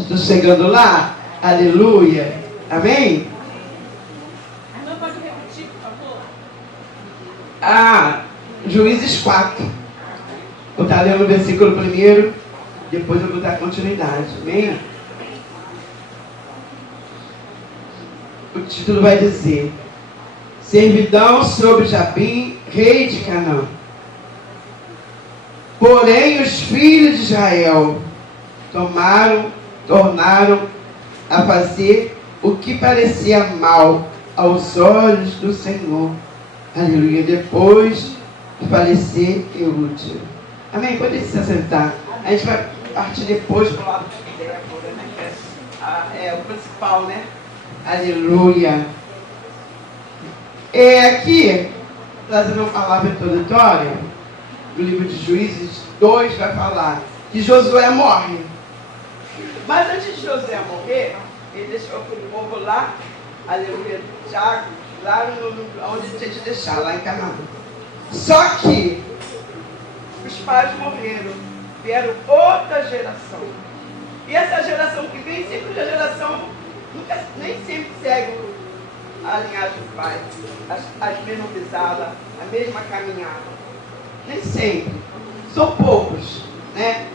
Estou chegando lá. Aleluia. Amém? Não pode repetir, por favor? Juízes 4. Vou estar lendo o versículo primeiro, depois eu vou dar continuidade. Amém? O título vai dizer: servidão sobre Jabim, rei de Canaã. Porém os filhos de Israel tornaram a fazer o que parecia mal aos olhos do Senhor. Aleluia. Depois de falecer Eude. Amém? Pode se assentar. A gente vai partir depois para o lado de Débora, né? Que é o principal, né? Aleluia. Aqui, trazendo uma palavra introdutória, no livro de Juízes 2 vai falar que Josué morre. Mas antes de Josué morrer, ele deixou aquele povo lá, aleluia, já lá onde ele tinha de deixar, lá em Canaã. Só que os pais morreram, vieram outra geração. E essa geração que vem, sempre a geração nem sempre segue a linhagem dos pais, as mesmas pisadas, a mesma caminhada. Nem sempre. São poucos, né?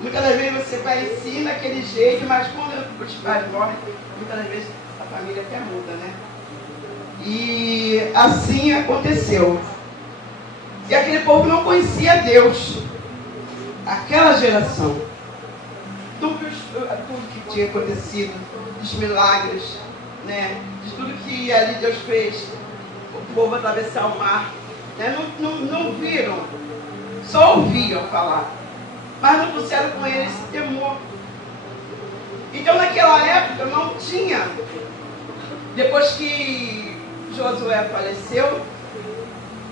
Muitas das vezes você vai ensinar daquele jeito, mas quando os pais morrem, muitas das vezes a família até muda, né? E assim aconteceu. E aquele povo não conhecia Deus. Aquela geração. Tudo que tinha acontecido, dos milagres, né? De tudo que ali Deus fez, o povo atravessar o mar, né? Não viram, só ouviam falar, mas não puseram com eles esse temor. Então naquela época não tinha. Depois que Josué faleceu,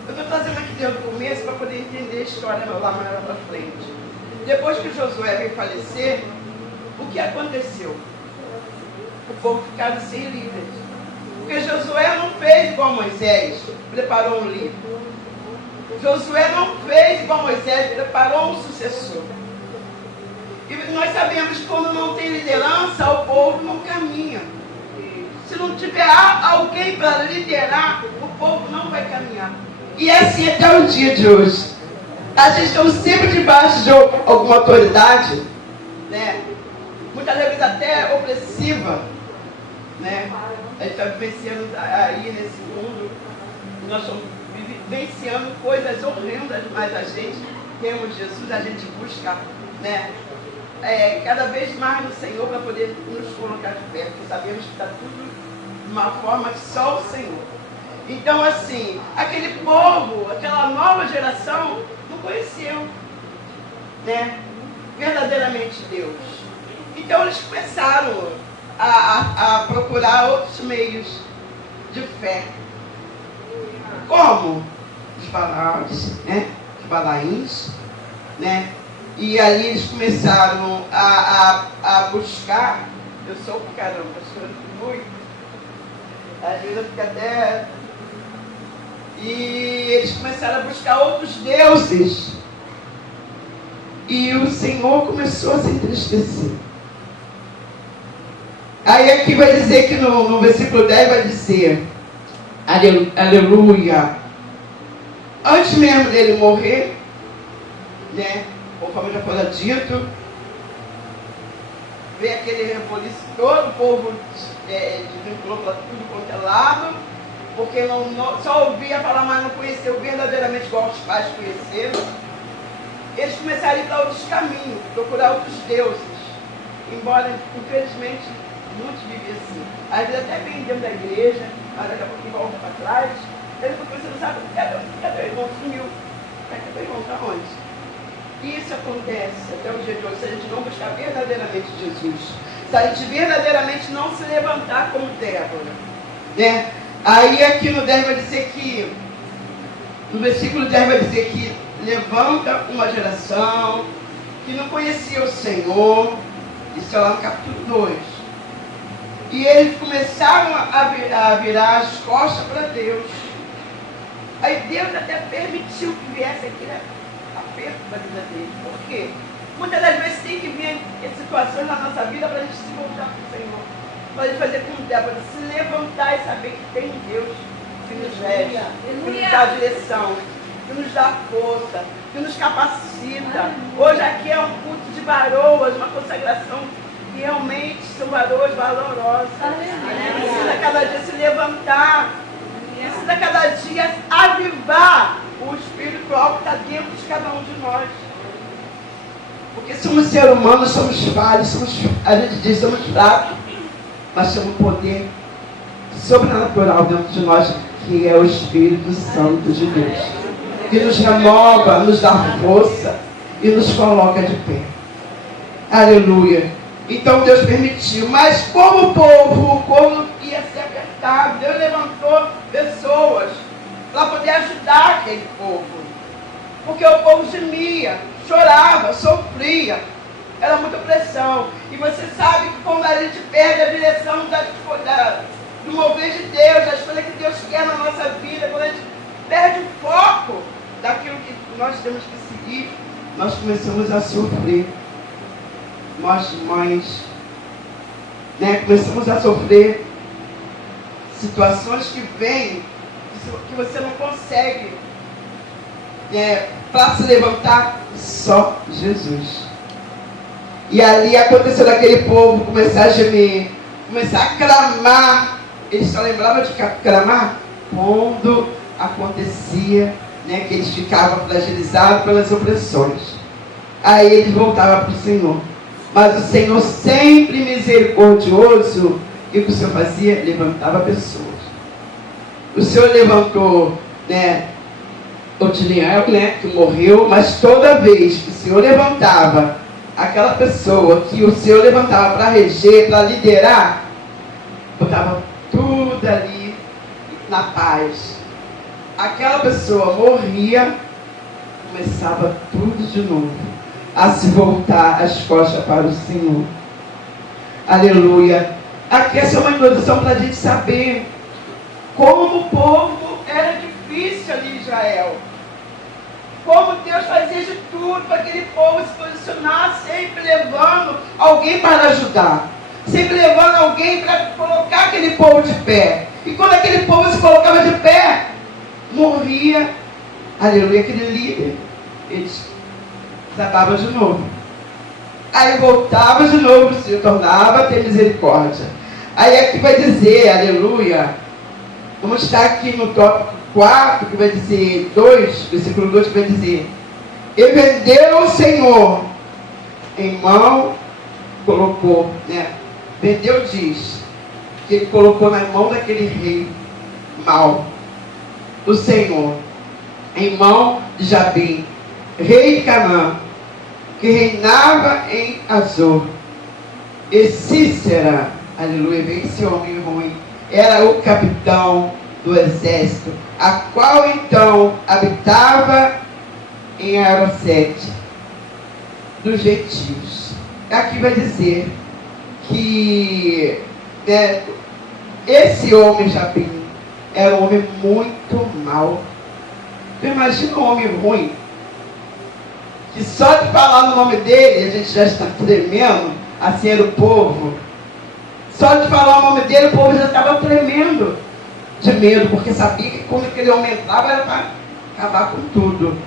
eu estou trazendo aqui desde o começo para poder entender a história lá mais para frente. Depois que Josué veio falecer, o que aconteceu? O povo ficava sem líderes. Porque Josué não fez igual Moisés, preparou um líder. Josué não fez igual Moisés, preparou um sucessor. E nós sabemos que quando não tem liderança, o povo não caminha. Se não tiver alguém para liderar, o povo não vai caminhar. E é assim até o dia de hoje. A gente está sempre debaixo de alguma autoridade, né? Muitas vezes até opressiva, né? A gente está vivenciando aí nesse mundo, nós estamos vivenciando coisas horrendas, mas a gente temos Jesus, a gente busca, né? Cada vez mais no Senhor para poder nos colocar de pé, porque sabemos que está tudo de uma forma que só o Senhor. Então, assim, aquele povo, aquela nova geração, não conheceu, né, verdadeiramente Deus. Então, eles começaram a procurar outros meios de fé. Como? Os Balaams, né? Os Balaíns, né? E ali eles começaram a buscar. Eu sou o caramba, eu sou muito. Às vezes eu fico até. E eles começaram a buscar outros deuses. E o Senhor começou a se entristecer. Aí aqui vai dizer que no versículo 10 vai dizer, aleluia, antes mesmo dele morrer, né, conforme já foi dito, veio aquele reboliço, todo o povo desvinculou para tudo quanto é lado, porque só ouvia falar, mas não conheceu verdadeiramente igual os pais conheceram. Eles começaram a ir para outros caminhos, procurar outros deuses, embora, infelizmente, muitos viviam assim. Às vezes até vem dentro da igreja, mas daqui a pouquinho volta para trás. Eles ficam pensando, sabe, cadê o irmão? Sumiu. Cadê o irmão? Está onde? E isso acontece até o dia de hoje, se a gente não buscar verdadeiramente Jesus. Se a gente verdadeiramente não se levantar como Débora, né? Aí aqui no 10 vai dizer que, no versículo 10 vai dizer que levanta uma geração que não conhecia o Senhor. Isso é lá no capítulo 2. E eles começaram a virar as costas para Deus. Aí Deus até permitiu que viesse aquele aperto da vida deles. Por quê? Muitas das vezes tem que vir situações na nossa vida para a gente se voltar para o Senhor. Para a gente fazer como Débora, se levantar e saber que tem Deus que nos veste, que nos dá direção, que nos dá força, que nos capacita. Hoje aqui é um culto de varoas, uma consagração que realmente são varoas valorosas. Precisa cada dia se levantar, precisa cada dia avivar o espiritual que está dentro de cada um de nós. Porque somos seres humanos, somos falhos, a gente diz somos fracos, mas temos um poder sobrenatural dentro de nós, que é o Espírito Santo de Deus, que nos renova, nos dá força e nos coloca de pé. Aleluia. Então Deus permitiu, mas como o povo, como ia ser apertado, Deus levantou pessoas para poder ajudar aquele povo, porque o povo gemia, chorava, sofria, era muita pressão. E você sabe que quando a gente perde a direção do mover de Deus, das coisas que Deus quer na nossa vida, quando a gente perde o foco daquilo que nós temos que seguir, nós começamos a sofrer. Nós mães, começamos a sofrer situações que vêm, que você não consegue, para se levantar, só Jesus. E ali aconteceu daquele povo começar a gemer, começar a clamar. Eles só lembravam de clamar quando acontecia, que eles ficavam fragilizados pelas opressões. Aí eles voltavam para o Senhor. Mas o Senhor, sempre misericordioso, o que o Senhor fazia? Levantava pessoas. O Senhor levantou, Otiniel, que morreu, mas toda vez que o Senhor levantava aquela pessoa que o Senhor levantava para reger, para liderar, botava tudo ali na paz. Aquela pessoa morria, começava tudo de novo, a se voltar as costas para o Senhor. Aleluia. Aqui é só uma introdução para a gente saber como o povo era difícil ali em Israel. Como Deus fazia de tudo para aquele povo se posicionar, sempre levando alguém para ajudar, sempre levando alguém para colocar aquele povo de pé. E quando aquele povo se colocava de pé, morria, aleluia, aquele líder. Eles desabavam de novo. Aí voltava de novo, se tornava a ter misericórdia. Aí aqui vai dizer, aleluia, vamos estar aqui no tópico 4, que vai dizer 2, versículo 2, que vai dizer: e vendeu o Senhor em mão, colocou, vendeu, diz, que ele colocou na mão daquele rei mau, o Senhor, em mão de Jabim, rei de Canaã, que reinava em Azor. E Cícera, aleluia, veio esse homem ruim, era o capitão do exército, a qual então habitava em Arosete, dos gentios. Aqui vai dizer que esse homem Jabim era um homem muito mau. Imagina um homem ruim, que só de falar no nome dele, a gente já está tremendo, assim era o povo. Só de falar o nome dele, o povo já estava tremendo de medo, porque sabia que quando aquele homem entrava era para acabar com tudo.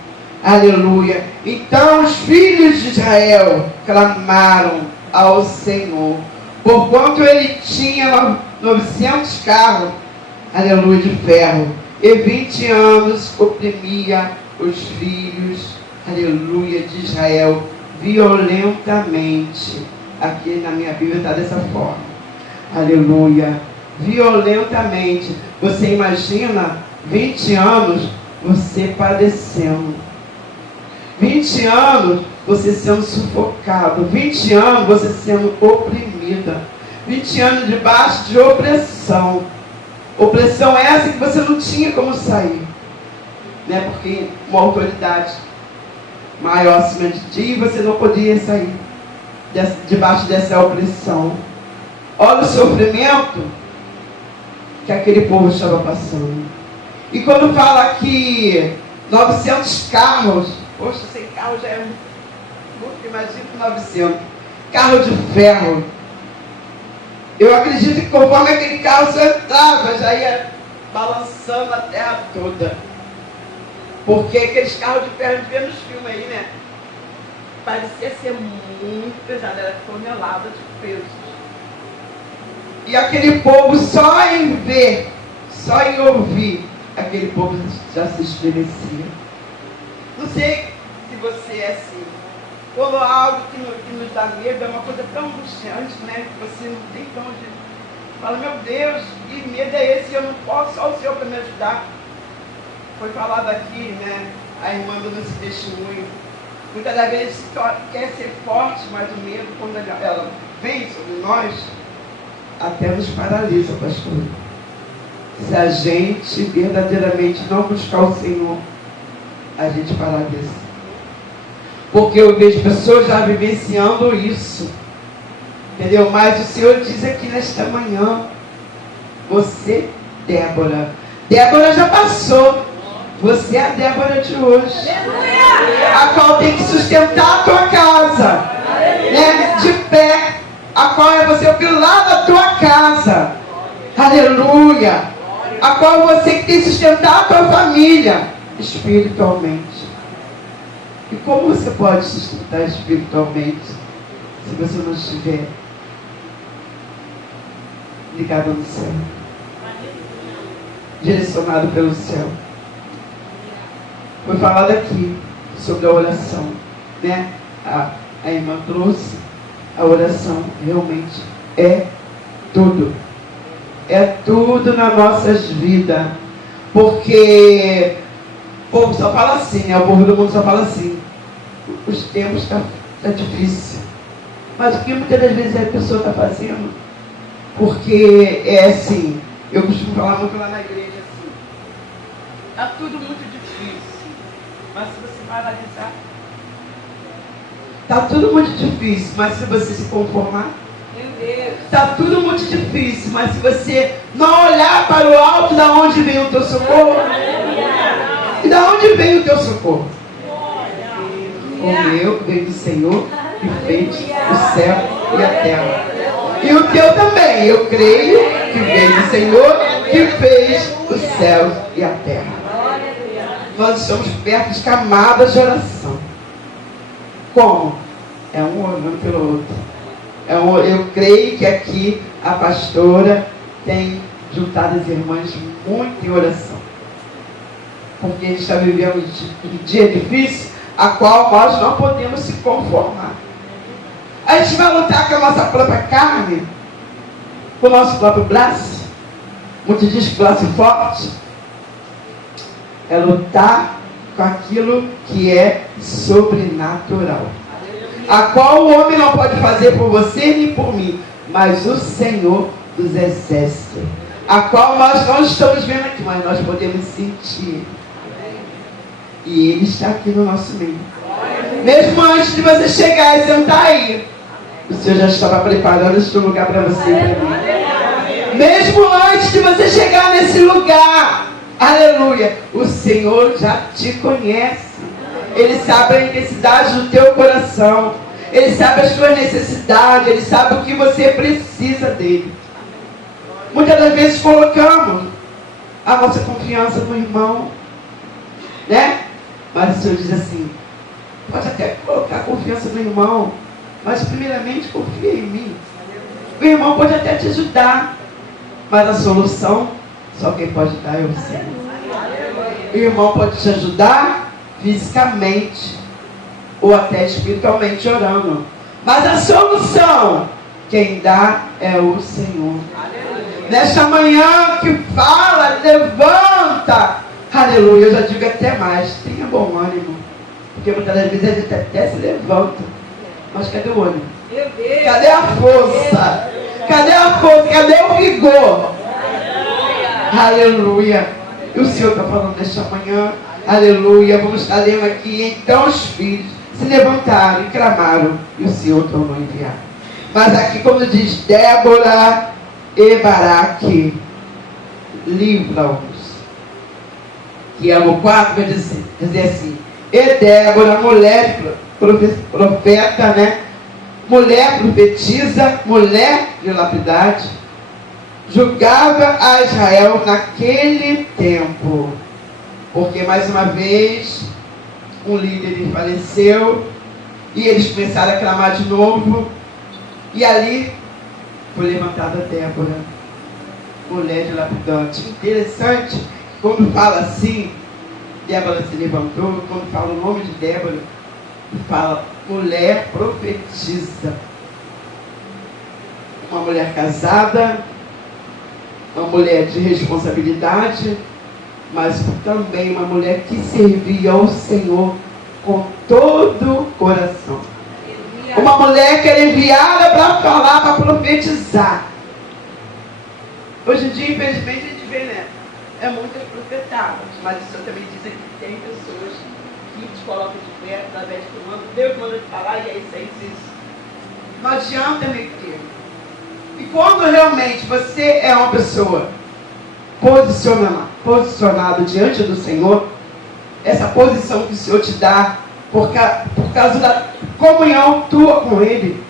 Aleluia. Então os filhos de Israel clamaram ao Senhor, porquanto ele tinha 900 carros, aleluia, de ferro, e 20 anos oprimia os filhos, aleluia, de Israel violentamente. Aqui na minha Bíblia está dessa forma, aleluia, violentamente. Você imagina 20 anos você padecendo, 20 anos você sendo sufocado, 20 anos você sendo oprimida, 20 anos debaixo de opressão. Opressão essa que você não tinha como sair, porque uma autoridade maior acima de ti, e você não podia sair debaixo dessa opressão. Olha o sofrimento que aquele povo estava passando. E quando fala que 900 carros, poxa, 100 carros já é Porque imagina 900. Carro de ferro. Eu acredito que conforme aquele carro você entrava, já ia balançando a terra toda. Porque aqueles carros de ferro, a gente vê nos filmes aí, né? Parecia ser muito pesado, era tonelada de peso. E aquele povo, só em ver, só em ouvir, aquele povo já se estremecia. Não sei se você é assim. Quando algo que nos dá medo é uma coisa tão angustiante, né? Que você não tem tão de... Fala, meu Deus, que medo é esse? Eu não posso, só o Senhor para me ajudar. Foi falado aqui, né? A irmã dando esse testemunho. Muitas das vezes quer ser forte, mas o medo, quando ela vem sobre nós, até nos paralisa, pastor. Se a gente verdadeiramente não buscar o Senhor, a gente paralisa. Porque eu vejo pessoas já vivenciando isso. Entendeu? Mas o Senhor diz aqui nesta manhã, você, Débora. Débora já passou. Você é a Débora de hoje. A qual tem que sustentar a tua casa. Né? De pé. A qual é você o pilar da tua casa. Aleluia. A qual você que tem que sustentar a tua família espiritualmente. E como você pode sustentar espiritualmente se você não estiver ligado no céu, direcionado pelo céu? Foi falado aqui sobre a oração, né? A irmã trouxe. A oração realmente é tudo. É tudo nas nossas vidas. Porque o povo só fala assim, né? O povo do mundo só fala assim. Os tempos estão difíceis. Mas o que muitas das vezes a pessoa está fazendo? Porque é assim, eu costumo falar muito lá na igreja assim. Está tudo muito difícil. Mas se você vai analisar, está tudo muito difícil, mas se você se conformar, está tudo muito difícil, mas se você não olhar para o alto, da onde vem o teu socorro? E da onde vem o teu socorro? O meu vem do Senhor que fez o céu e a terra. E o teu também, eu creio que vem do Senhor que fez os céus e a terra. Nós estamos perto de camadas de oração. Como? É um orando pelo outro. Eu creio que aqui a pastora tem juntado as irmãs muito em oração. Porque a gente está vivendo um dia difícil, a qual nós não podemos se conformar. A gente vai lutar com a nossa própria carne, com o nosso próprio braço. Muitos dizem que o braço forte é lutar com aquilo que é sobrenatural, a qual o homem não pode fazer por você nem por mim, mas o Senhor dos exércitos, a qual nós não estamos vendo aqui, mas nós podemos sentir. E Ele está aqui no nosso meio. Mesmo antes de você chegar e sentar aí, o Senhor já estava preparando este lugar para você e para mim. Mesmo antes de você chegar nesse lugar, aleluia, o Senhor já te conhece. Ele sabe a necessidade do teu coração. Ele sabe as suas necessidades. Ele sabe o que você precisa dele. Muitas das vezes colocamos a nossa confiança no irmão, né? Mas o Senhor diz assim, pode até colocar confiança no irmão, mas primeiramente confia em mim. O irmão pode até te ajudar, mas a solução só quem pode dar é o Senhor. O irmão pode te ajudar fisicamente ou até espiritualmente orando, mas a solução quem dá é o Senhor. Nesta manhã que fala, levanta, aleluia, eu já digo até mais, tenha bom ânimo, porque muitas das vezes a gente até se levanta, mas cadê o ânimo? Cadê a força? Cadê a força? Cadê o vigor? Aleluia. E o Senhor está falando nesta manhã, aleluia, vamos estar lendo aqui. Então os filhos se levantaram e clamaram, e o Senhor tornou a enviar. Mas aqui quando diz Débora e Baraque, livra-os. Que é o 4, vai dizer assim, e Débora, mulher profeta, né? Mulher profetisa, mulher de lapidade, julgava a Israel naquele tempo. Porque, mais uma vez, um líder faleceu e eles começaram a clamar de novo. E ali foi levantada Débora, mulher de lapidante. Interessante, quando fala assim, Débora se levantou, quando fala o nome de Débora, fala mulher profetisa. Uma mulher casada, uma mulher de responsabilidade, mas também uma mulher que servia ao Senhor com todo o coração. Uma mulher que era enviada para falar, para profetizar. Hoje em dia, infelizmente, a gente vê, né? É muitas profetadas, mas isso também diz que tem pessoas que te colocam de pé, através de comando. Deus manda te falar e é isso, é isso, é isso. Não adianta mentir. E quando realmente você é uma pessoa posicionada diante do Senhor, essa posição que o Senhor te dá, por causa da comunhão tua com Ele,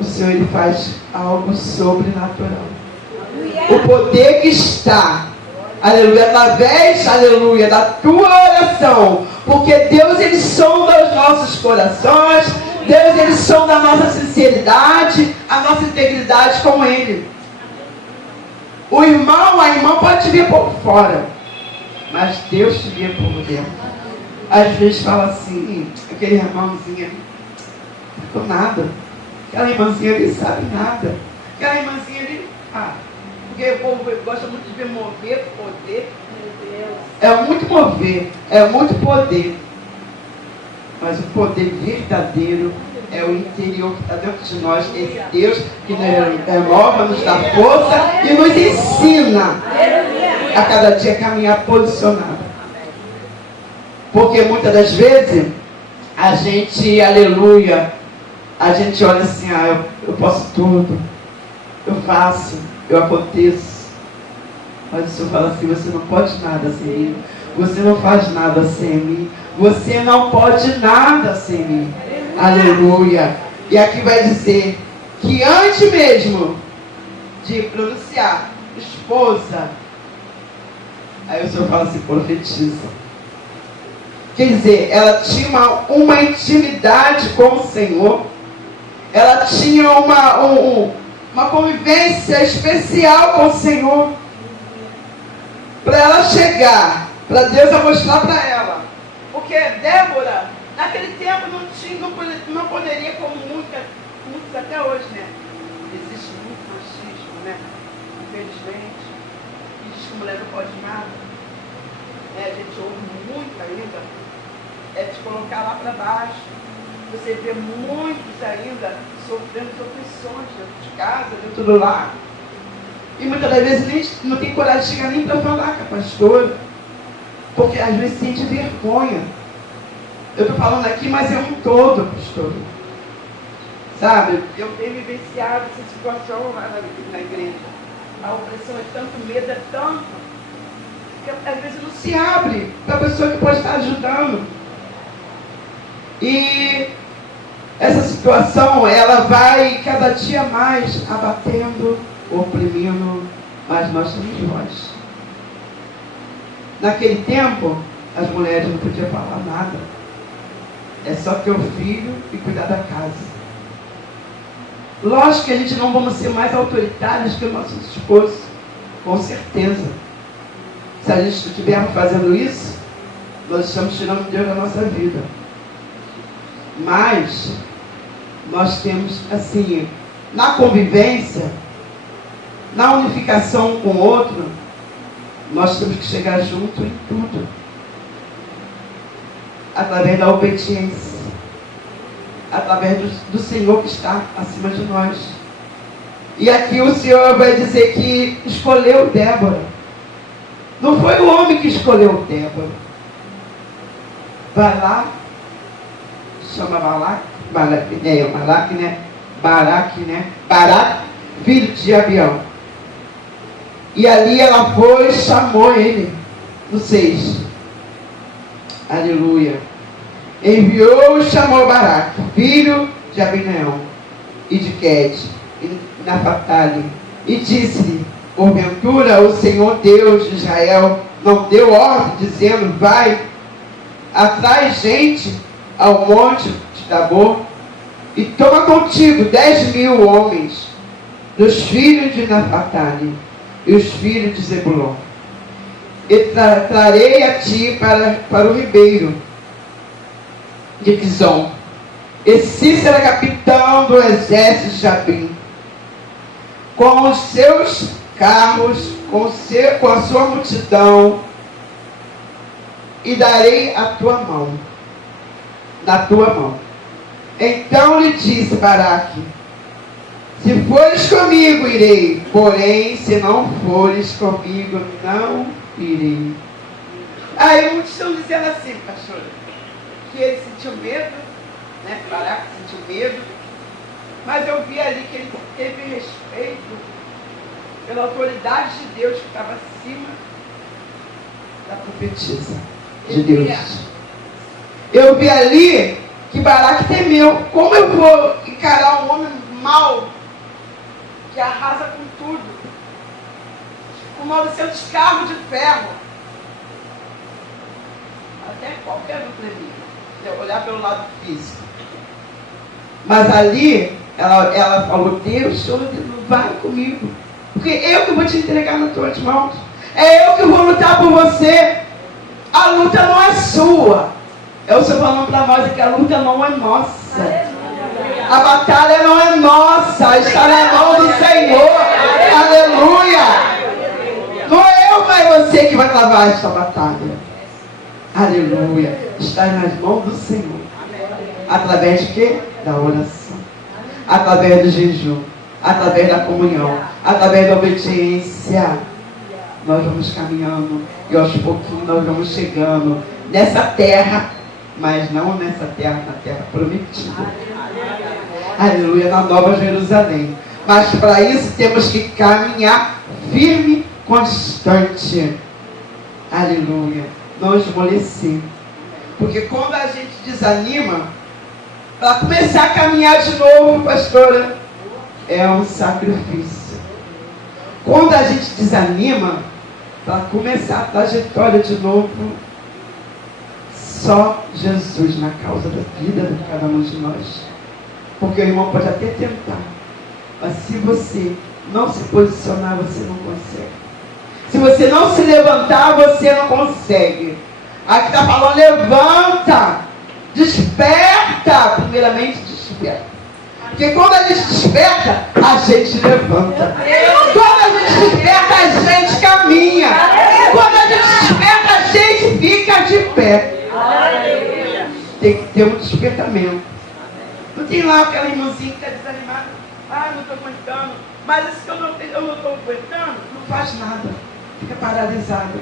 o Senhor Ele faz algo sobrenatural. O poder que está, aleluia, através, aleluia, da tua oração, porque Deus Ele sonda os nossos corações, Deus Ele sonda a nossa sinceridade, a nossa integridade com Ele. O irmão, a irmã pode te ver por fora, mas Deus te vê por dentro. Às vezes fala assim, aquele irmãozinho ali, não ficou nada. Aquela irmãzinha ali sabe nada. Aquela irmãzinha ali, porque o povo gosta muito de ver mover poder. É muito mover, é muito poder. Mas o poder verdadeiro é o interior que está dentro de nós, esse Deus que nos renova, nos dá força e nos ensina a cada dia caminhar posicionado. Porque muitas das vezes a gente, aleluia, a gente olha assim, eu posso tudo, eu faço, eu aconteço. Mas o Senhor fala assim, você não pode nada sem mim, você não faz nada sem mim, você não pode nada sem mim. Aleluia. E aqui vai dizer que antes mesmo de pronunciar esposa, aí o Senhor fala assim, profetiza. Quer dizer, ela tinha uma intimidade com o Senhor. Ela tinha uma convivência especial com o Senhor. Para ela chegar, para Deus mostrar para ela. Porque Débora, naquele tempo, não poderia, como muitos até hoje, né? Existe muito machismo, né? Infelizmente. E diz que a mulher não pode nada. A gente ouve muito ainda. Te colocar lá para baixo. Você vê muitos ainda sofrendo opressões dentro de casa, dentro do lar. E muitas das vezes não tem coragem de chegar nem para falar com a pastora. Porque às vezes sente vergonha. Eu estou falando aqui, mas é um todo, pastor. Sabe? Eu tenho vivenciado essa situação lá na igreja. A opressão é tanto, o medo é tanto, que às vezes não se abre para a pessoa que pode estar ajudando. E essa situação, ela vai cada dia mais abatendo, oprimindo, mas nós somos voz. Naquele tempo, as mulheres não podiam falar nada. É só ter o filho e cuidar da casa. Lógico que a gente não vamos ser mais autoritários que os nossos esposos, com certeza. Se a gente estiver fazendo isso, nós estamos tirando Deus da nossa vida. Mas nós temos, assim, na convivência, na unificação com o outro, nós temos que chegar junto em tudo. Através da obediência. Através do Senhor que está acima de nós. E aqui o Senhor vai dizer que escolheu Débora. Não foi o homem que escolheu Débora. Vai lá, chama Baraque, filho de Abião. E ali ela foi e chamou ele. No 6. Aleluia. enviou e chamou Baraque, filho de Abineão, e de Quede, e Naphtali, e disse-lhe: porventura o Senhor Deus de Israel não deu ordem, dizendo: vai, atrai gente ao monte de Tabor, e toma contigo 10.000 homens, dos filhos de Naphtali e os filhos de Zebulon, e trarei a ti para o ribeiro de Quizon. E Cícera, capitão do exército de Jabim, com os seus carros, com a sua multidão, e darei a tua mão, na tua mão. Então lhe disse Baraque: se fores comigo, irei, porém, se não fores comigo, não irei. Aí muitos estão dizendo assim, pastora, que ele sentiu medo, né? Baraque sentiu medo, mas eu vi ali que ele teve respeito pela autoridade de Deus que estava acima da profetisa de Deus. Eu vi ali que Baraque temeu. Como eu vou encarar um homem mau que arrasa com tudo, com 900 carros de ferro? Até qualquer um tremia, se olhar pelo lado físico. Mas ali ela falou: Deus, Senhor, não vai comigo, porque eu que vou te entregar nas tuas mãos, é eu que vou lutar por você. A luta não é sua. É o Senhor falando para nós que a luta não é nossa. A batalha não é nossa, está na mão do Senhor. Aleluia. Não é eu, mas você que vai travar esta batalha. Aleluia. Está nas mãos do Senhor. Através de quê? Da oração. Através do jejum. Através da comunhão. Através da obediência. Nós vamos caminhando e aos pouquinhos nós vamos chegando nessa terra, mas não nessa terra, na terra prometida. Aleluia, na Nova Jerusalém. Mas para isso temos que caminhar firme, constante. Aleluia. Não esmorecer. Porque quando a gente desanima, para começar a caminhar de novo, pastora, é um sacrifício. Quando a gente desanima, para começar a trajetória de novo, só Jesus na causa da vida de cada um de nós. Porque o irmão pode até tentar, mas se você não se posicionar, você não consegue. Se você não se levantar, você não consegue. Aqui está falando: levanta, desperta. Primeiramente, desperta. Porque quando a gente desperta, a gente levanta. Quando a gente desperta, a gente caminha. Quando a gente desperta, a gente fica de pé. Tem que ter um despertamento. Não tem lá aquela irmãzinha que está desanimada: ah, não estou aguentando. Mas se eu não estou aguentando, não faz nada. Fica paralisada.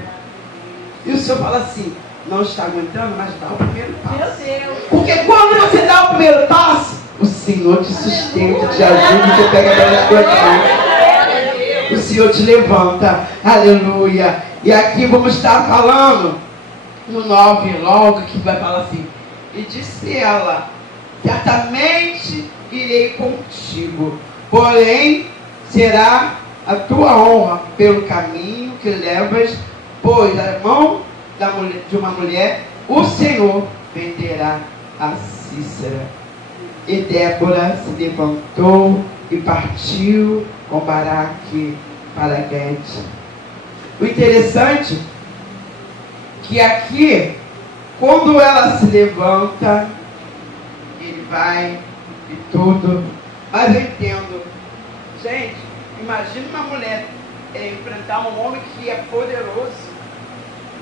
E o Senhor fala assim: não está aguentando, mas dá o primeiro passo. Meu Deus. Porque quando você dá o primeiro passo, o Senhor te sustenta, te ajuda, te pega pelas tuas mãos. O Senhor te levanta. Aleluia. E aqui vamos estar falando no 9, logo, que vai falar assim: e disse ela: certamente irei contigo, porém será a tua honra pelo caminho que levas, pois a mão de uma mulher o Senhor venderá a Cícera. E Débora se levantou e partiu com Baraque para Guede. O interessante que aqui, quando ela se levanta, ele vai e tudo. Mas eu entendo, gente, imagina uma mulher enfrentar um homem que é poderoso,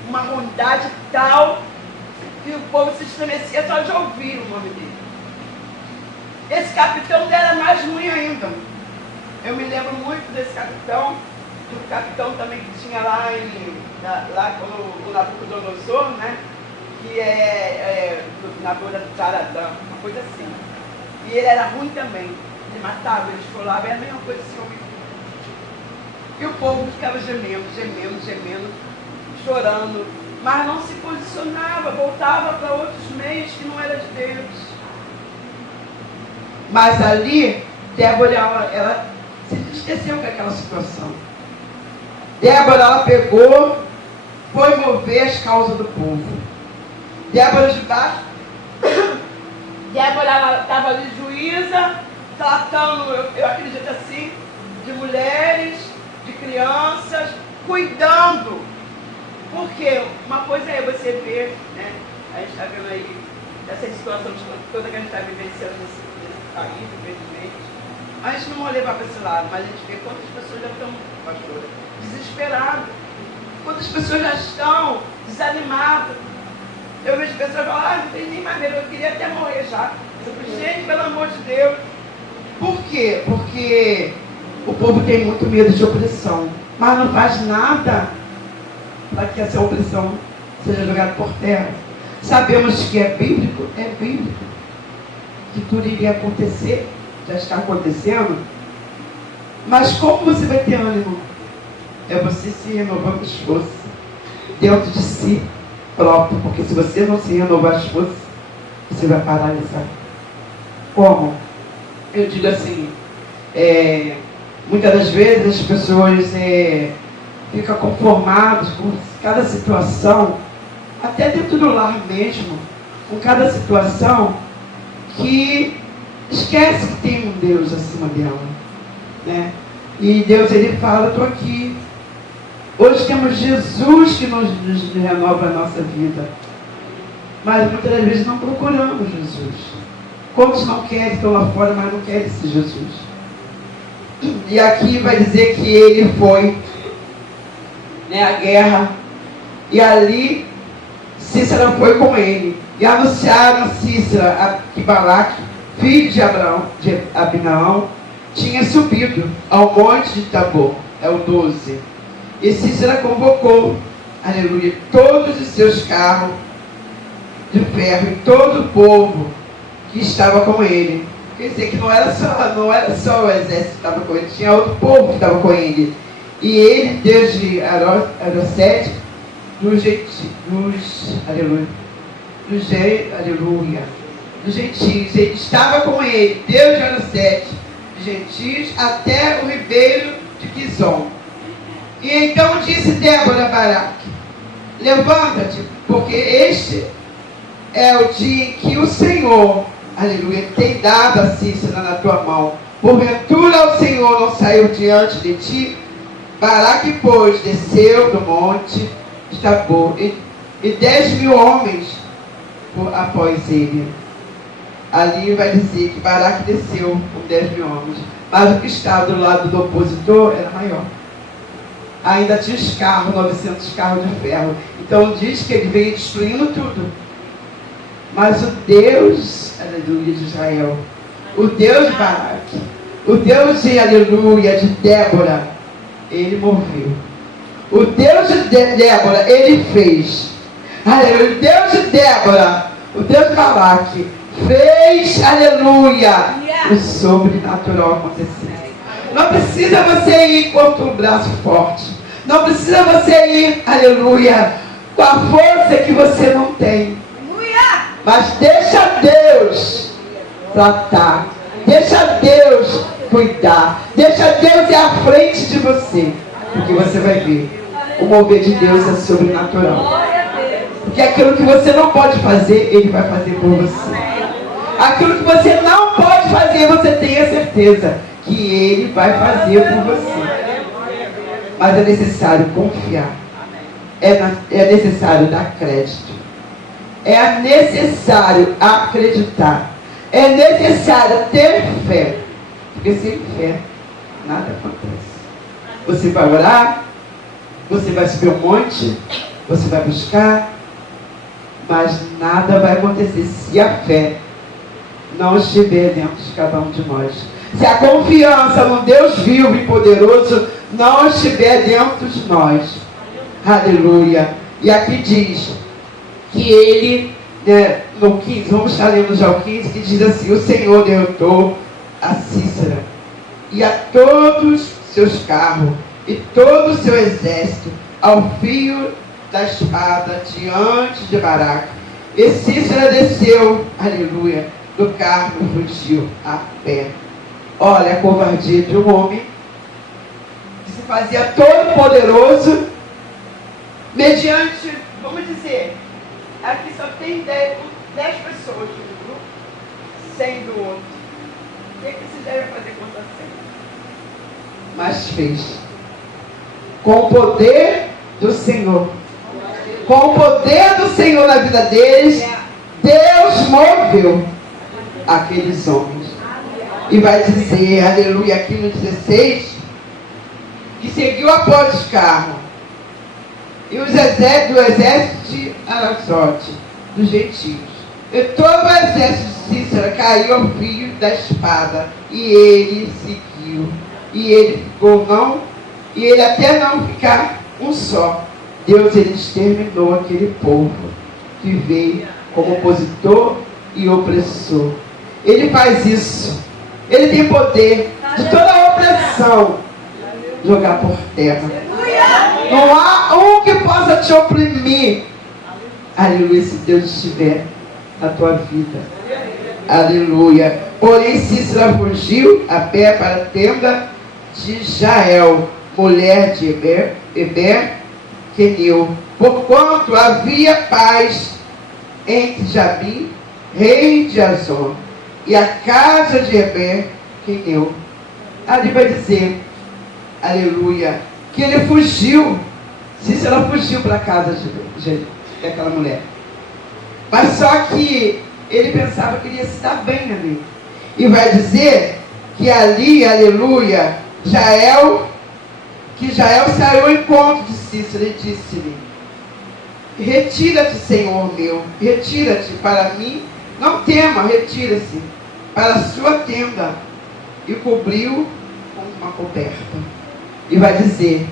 uma bondade tal, que o povo se estremecia só de ouvir o nome dele. Esse capitão era mais ruim ainda. Eu me lembro muito desse capitão, do capitão também que tinha lá com o Nabucodonosor, né? Que na boda do Taradã, uma coisa assim. E ele era ruim também. Ele matava, ele esfolava, era a mesma coisa assim, homem. E o povo ficava gemendo, chorando, mas não se posicionava, voltava para outros meios que não era Mas ali, Débora, ela se esqueceu daquela situação. Débora, ela pegou, foi mover as causas do povo. Débora de baixo, Débora, ela estava ali juíza, tratando, eu acredito assim, de mulheres, de crianças, cuidando. Porque uma coisa é você ver, né? A gente está vendo aí essa situação toda que a gente está vivenciando nesse país, infelizmente. A gente não olha para esse lado, mas a gente vê quantas pessoas já estão, pastora, desesperadas. Quantas pessoas já estão desanimadas. Eu vejo pessoas falar, não tem nem maneira, eu queria até morrer já. Eu falei, gente, pelo amor de Deus. Por quê? Porque o povo tem muito medo de opressão, mas não faz nada para que essa opressão seja jogada por terra. Sabemos que é bíblico, que tudo iria acontecer, já está acontecendo. Mas como você vai ter ânimo? É você se renovando as forças dentro de si próprio, porque se você não se renovar as forças, você vai paralisar. Como? Eu digo assim, muitas das vezes as pessoas ficam conformadas com cada situação, até dentro do lar mesmo, com cada situação, que esquece que tem um Deus acima dela, né? E Deus, ele fala, estou aqui. Hoje temos Jesus que nos renova a nossa vida. Mas muitas das vezes não procuramos Jesus. Quantos não querem, estão lá fora, mas não querem esse Jesus. E aqui vai dizer que ele foi, né, à guerra. E ali, Cícera foi com ele. E anunciaram a Cícera que Balaque, filho de Abinaão, tinha subido ao monte de Tabor. É o 12. E Cícera convocou, aleluia, todos os seus carros de ferro e todo o povo que estava com ele. Quer dizer que não era só o exército que estava com ele, tinha outro povo que estava com ele. E ele, desde Arosete, dos gentios, ele estava com ele, Deus de Arosete, dos gentios, até o ribeiro de Quizon. E então disse Débora a Baraque, levanta-te, porque este é o dia em que o Senhor, aleluia, tem dado a Cícera na tua mão. Porventura o Senhor não saiu diante de ti? Baraque, pois, desceu do monte de Tabor, e 10.000 homens após ele. Ali vai dizer que Baraque desceu com 10.000 homens, mas o que estava do lado do opositor era maior. Ainda tinha os carros, 900 carros de ferro. Então diz que ele veio destruindo tudo. Mas o Deus, aleluia, de Israel, o Deus de Baraque, o Deus de, aleluia, de Débora, ele moveu. O Deus de Débora, ele fez. Aleluia, o Deus de Débora, o Deus de Baraque, fez, aleluia, o sobrenatural acontecer. Não precisa você ir com o braço forte. Não precisa você ir, aleluia, com a força que você não tem. Mas deixa Deus tratar. Deixa Deus cuidar. Deixa Deus ir à frente de você. Porque você vai ver. O mover de Deus é sobrenatural. Porque aquilo que você não pode fazer, Ele vai fazer por você. Aquilo que você não pode fazer, você tenha certeza que Ele vai fazer por você. Mas é necessário confiar. É necessário dar crédito. É necessário acreditar. É necessário ter fé. Porque sem fé, nada acontece. Você vai orar, você vai subir um monte, você vai buscar, mas nada vai acontecer se a fé não estiver dentro de cada um de nós. Se a confiança no Deus vivo e poderoso não estiver dentro de nós. Aleluia. E aqui diz que ele, né, no 15, vamos estar lendo já o 15, que diz assim: o Senhor derrotou a Cícera e a todos seus carros e todo o seu exército ao fio da espada diante de Baraque. E Cícera desceu, aleluia, do carro e fugiu a pé. Olha a covardia de um homem que se fazia todo poderoso mediante, vamos dizer, aqui só tem 10 pessoas no grupo, 100 do outro. O que se deve fazer contra 100? Mas fez. Com o poder do Senhor. Com o poder do Senhor na vida deles, Deus moveu aqueles homens. E vai dizer, aleluia, aqui no 16, que seguiu após os carros. E os exércitos do exército de Arazote, dos gentios. E todo o exército de Cícera caiu ao fio da espada. E ele seguiu. E ele ficou não, e ele até não ficar um só. Deus, ele exterminou aquele povo que veio como opositor e opressor. Ele faz isso. Ele tem poder de toda a opressão jogar por terra. Não há um que possa te oprimir. Aleluia, se Deus estiver na tua vida. Aleluia. Porém, Cícera fugiu a pé para a tenda de Jael, mulher de Eber, Queneu, porquanto havia paz entre Jabim, rei de Azor, e a casa de Eber, Queneu. Ali vai dizer, aleluia, que ele fugiu. Cícera fugiu para a casa daquela mulher. Mas só que ele pensava que ele ia se dar bem ali. E vai dizer que ali, aleluia, Jael saiu ao encontro de Cícera e disse-lhe: retira-te, Senhor meu, retira-te para mim, não tema, retira-se para a sua tenda. E cobriu com uma coberta. E vai dizer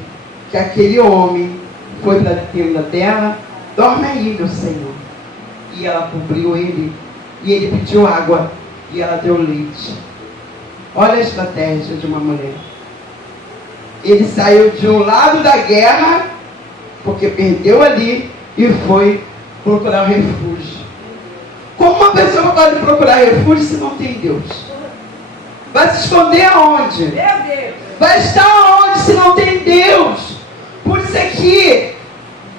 que aquele homem foi para a tenda dela, dorme aí, meu Senhor. E ela cobriu ele, e ele pediu água, e ela deu leite. Olha a estratégia de uma mulher. Ele saiu de um lado da guerra, porque perdeu ali, e foi procurar refúgio. Como uma pessoa pode procurar refúgio se não tem Deus? Vai se esconder aonde? Vai estar aonde se não tem Deus? Por isso é que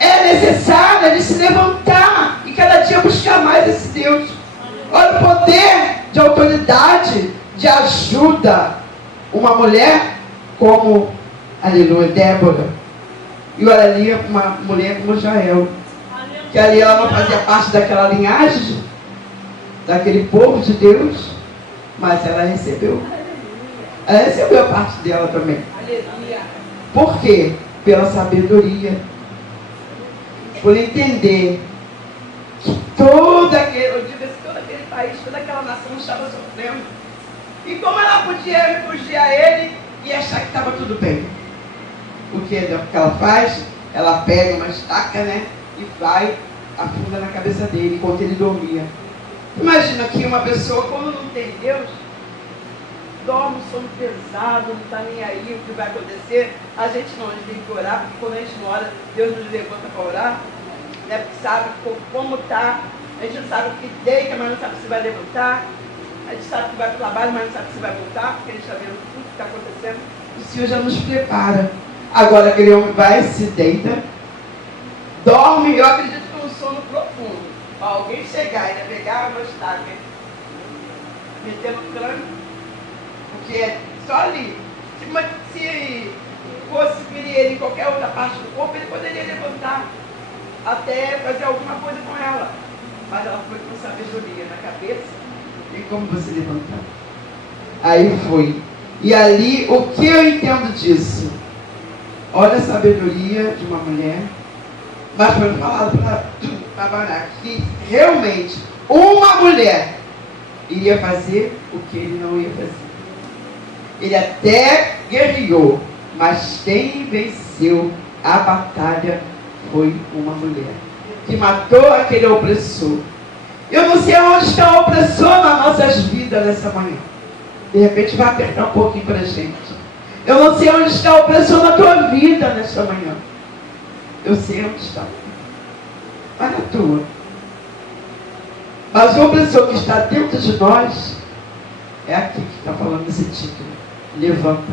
é necessário ele se levantar e cada dia buscar mais esse Deus. Olha o poder de autoridade, de ajuda. Uma mulher como, aleluia, Débora. E olha ali uma mulher como Jael. Que ali ela não fazia parte daquela linhagem, daquele povo de Deus, mas ela recebeu. Ela recebeu a parte dela também. Por quê? Pela sabedoria. Por entender que todo aquele país, toda aquela nação estava sofrendo. E como ela podia refugiar a ele e achar que estava tudo bem? O que ela faz? Ela pega uma estaca, né? E vai, afunda na cabeça dele enquanto ele dormia. Imagina que uma pessoa, quando não tem Deus, dorme um sono pesado, não está nem aí o que vai acontecer. A gente tem que orar, porque quando a gente não ora, Deus nos levanta para orar, né? Porque sabe como está. A gente não sabe o que deita, mas não sabe se vai levantar. A gente sabe que vai para o trabalho, mas não sabe se vai voltar, porque a gente está vendo tudo que está acontecendo. O Senhor já nos prepara. Agora aquele homem vai, se deita, dorme. Eu acredito que é um sono profundo. Alguém chegar e pegar uma estaca, meter no crânio, porque é só ali. Se fosse ferir ele em qualquer outra parte do corpo, ele poderia levantar até fazer alguma coisa com ela. Mas ela foi com sabedoria na cabeça. Tem como você levantar? Aí foi. E ali, o que eu entendo disso? Olha a sabedoria de uma mulher. Mas foi falado para Baraque que realmente uma mulher iria fazer o que ele não ia fazer. Ele até guerreou, mas quem venceu a batalha foi uma mulher que matou aquele opressor. Eu não sei onde está o opressor nas nossas vidas nessa manhã. De repente vai apertar um pouquinho para a gente. Eu não sei onde está o opressor na tua vida nessa manhã. Eu sei onde está. Mas na tua. Mas uma pessoa que está dentro de nós é aqui que está falando esse título. Levanta.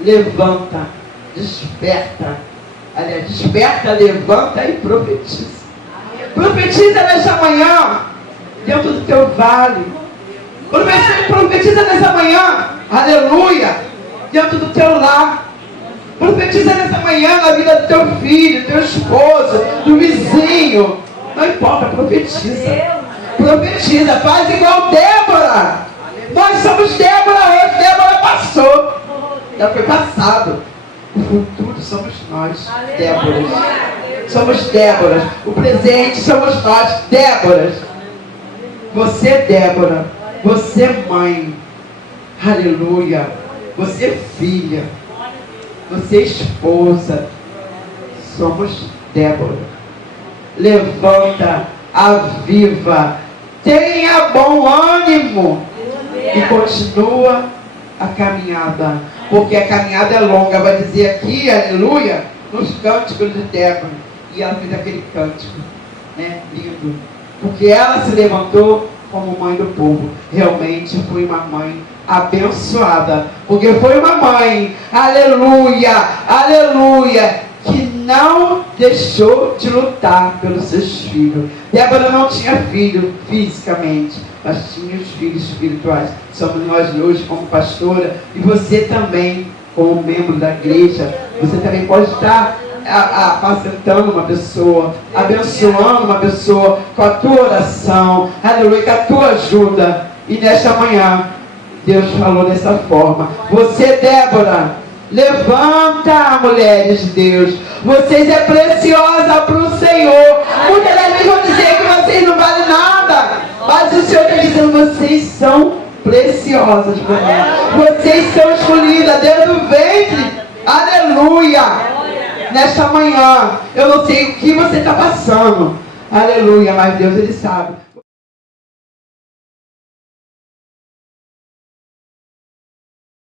Levanta. Desperta. Aliás, desperta, levanta e profetiza. Profetiza nesta manhã, dentro do teu vale. Profetiza nessa manhã, aleluia, dentro do teu lar. Profetiza nessa manhã na vida do teu filho, teu esposo, do vizinho. Não importa, profetiza. Profetiza, faz igual Débora. Nós somos Débora hoje, Débora passou. Já foi passado. O futuro somos nós, Déboras. Somos Déboras. O presente somos nós, Déboras. Você, Débora. Você, mãe. Aleluia. Você, filha. Você, esposa. Somos Débora. Levanta, aviva. Tenha bom ânimo. E continua a caminhada. Porque a caminhada é longa. Vai dizer aqui, aleluia, nos cânticos de Débora. E ela fez aquele cântico, né? Lindo. Porque ela se levantou como mãe do povo. Realmente foi uma mãe abençoada. Porque foi uma mãe, aleluia, aleluia, que não deixou de lutar pelos seus filhos. Débora não tinha filho fisicamente, mas tinha os filhos espirituais. Somos nós hoje como pastora, e você também como membro da igreja. Você também pode estar apacentando uma pessoa, abençoando uma pessoa com a tua oração, aleluia, com a tua ajuda. E nesta manhã Deus falou dessa forma. Você, Débora, levanta, mulheres de Deus. Vocês é preciosa para o Senhor. Muitas das vezes vão dizer que vocês não valem nada, mas o Senhor está dizendo: vocês são preciosas para mim. Vocês são escolhidas desde o ventre. Aleluia. Nesta manhã, eu não sei o que você está passando. Aleluia, mas Deus, Ele sabe.